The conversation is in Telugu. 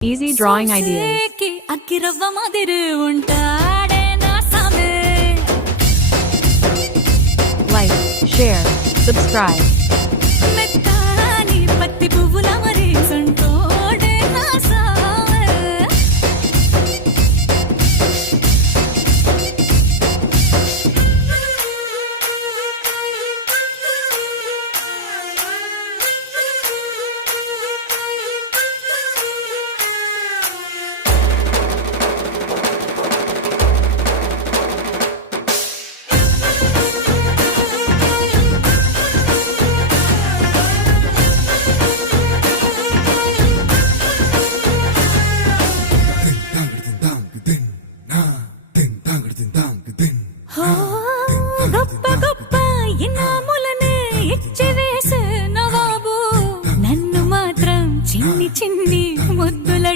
Easy drawing ideas. అక్కిరవ్వ మాదిరి ఉంటాడే నా సామే. Like, share, subscribe. మెత్తాని పత్తి పువ్వుల మరి సంటో